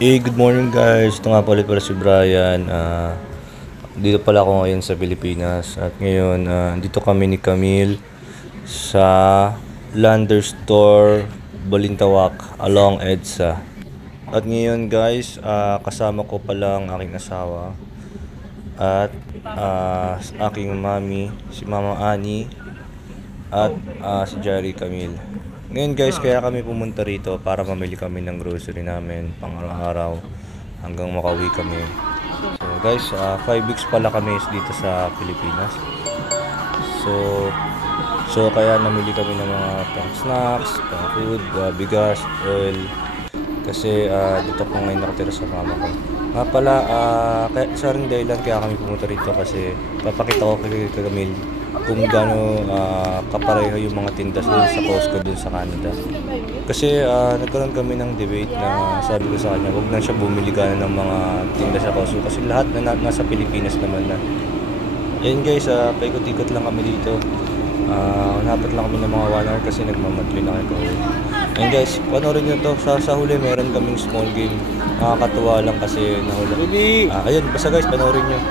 Good morning guys. Ito nga pala si Brian. Dito pala ako ngayon sa Pilipinas. At ngayon, dito kami ni Camille sa Lander Store, Balintawak, along EDSA. At ngayon guys, kasama ko pala ang aking asawa. At aking mami, si Mama Annie. At si Jerry Camille. Ngayon guys, kaya kami pumunta rito para mamili kami ng grocery namin pang araw-araw hanggang makauwi kami. So guys, 5 weeks pala kami dito sa Pilipinas. So kaya namili kami ng mga pang snacks, pang food, bigas, oil. Kasi dito ko ngayon nakatira sa mama ko. Nga pala, isa rin dahilan kaya kami pumunta rito kasi papakita ko kay Camille kung gaano kapareho yung mga tindas dun sa Costco dun sa Canada. Kasi nagkaroon kami ng debate na sabi ko sa kanya, huwag na siya bumili ka na ng mga tindas sa Costco kasi lahat na nasa Pilipinas naman na. Ayun guys, paikot-ikot lang kami dito. Napat lang kami ng mga 1 hour kasi nagmamadli na kayo. Ayun guys, panoorin nyo to. Sa huli meron kaming small game. Nakakatuwa lang kasi nahuli. Ayun, basta guys, panoorin nyo.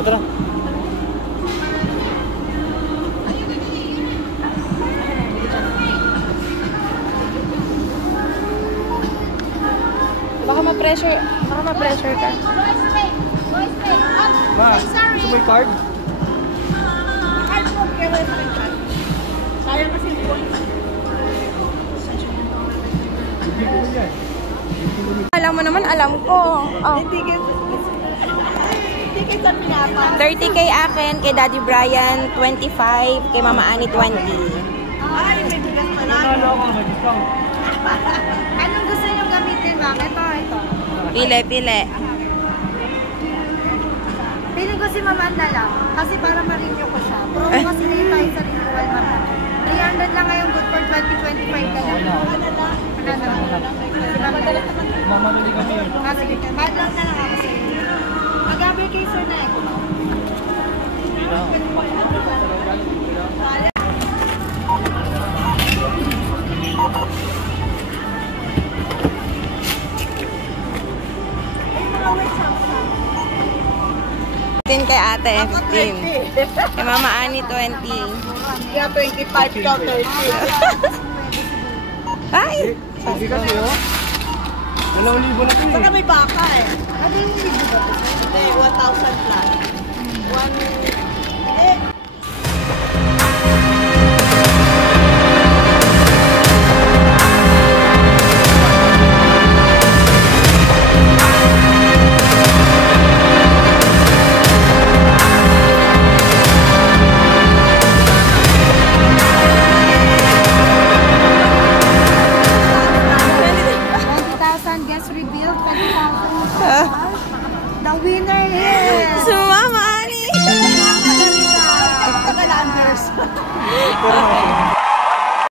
Tara. Baka ma-pressure ka. Ma, gusto mo yung card? Card mo, kaya wala yung card. Sayang kasi yung points. Alam mo naman, alam ko. Oh. 30K akin, kay Daddy Brian 25, kay Mama Annie 20. Ay, may bigas pala. Anong gusto nyo gamitin, ma'am? Ito. Pile. Piling ko si Mama na lang. Kasi para ma-renew ko siya. Pero kasi na tayo sa renewal, Mama. 300 lang ngayon, good for 2025 ka lang. Mamadali kami yun. Sige, bad lang na lang ako sa inyo. Mag-abay kay sir na ako. Kay ate, 15. Kay Mama Annie, 20. Kaya 25 to 30. Ay! Sabi kasi yun. 2,000 na pinag. Saka may baka eh. Ano yung libo ba ito? Hindi, 1,000 plus. 1... The winner is... So, Mama Annie! Taga-landers.